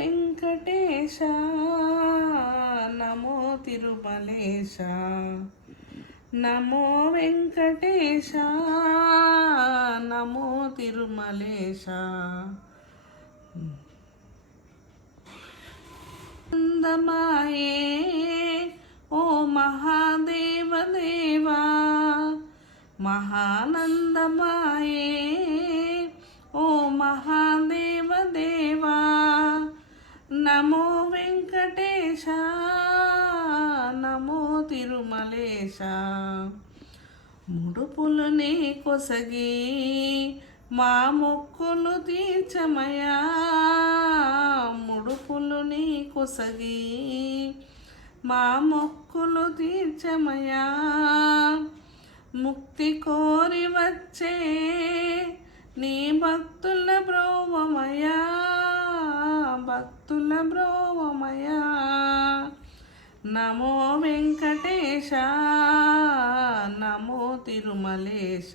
వెంకటేశ నమో తిరుమలేశ నమో వెంకటేశ నమో తిరుమలేశ ఆనందమాయే ఓ మహాదేవ దేవా మహానందమాయే ఓ మహాదేవ దేవా నమో వెంకటేశ నమో తిరుమలేశ ముడుపులు నీ కొసగి మా మొక్కులు తీర్చమయా ముడుపులు నీ కొసగి మా మొక్కులు తీర్చమయా ముక్తి కోరి వచ్చే నీ భక్తుల బ్రోవమయా భక్తుల బ్రోవమయా నమో వెంకటేశ నమో తిరుమలేశ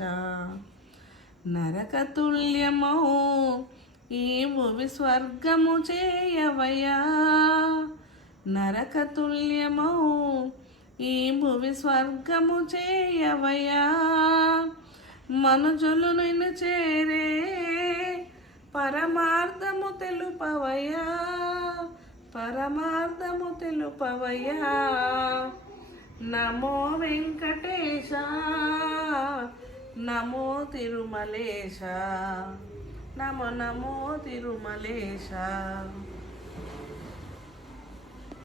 నరకతుల్యమౌ ఈ భువి స్వర్గము చేయవయా నరకతుల్యమౌ ఈ భువి స్వర్గము చేయవయా మనుజులు నిన్ను చేరే పరమార్థము తెలుపవయా పరమార్థము తెలుపవయా నమో వెంకటేశ నమో తిరుమలేశ నమో నమో తిరుమలేశ